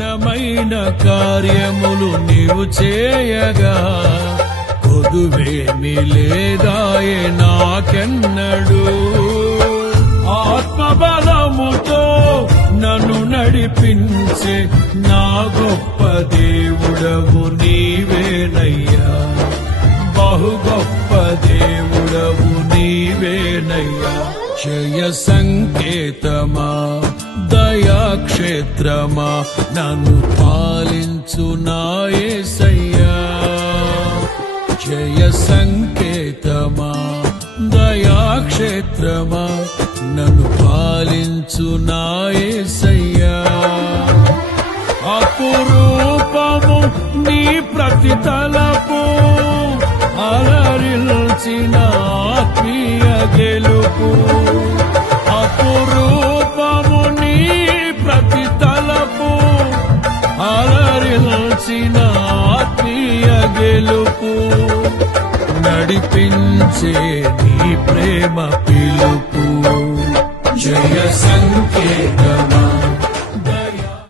ఘనమైన కార్యములు నీవు చేయగా కొదువేమి లేదాయే నాకెన్నడు. ఆత్మబలముతో నన్ను నడిపించే నా గొప్ప దేవుడవు నీవేనయ్యా. బహు గొప్ప దేవుడవు నీవేనయ్యా. జయ సంకేతమా దయాక్షేత్రమా నన్ను పాలించు నా యేసయ్యా. జయ సంకేతమా దయాక్షేత్రమా నన్ను పాలించు నా యేసయ్యా. అపురూపము నీ ప్రతి తలపు అలరిల్చిన ఆత్మీయ గెలుపు. అపురూపము నీ ప్రతి తలపు అలరిల్చిన ఆత్మీయ గెలుపు. నడిపించే నీ ప్రేమ పిలుపు. జయ సంకేతమా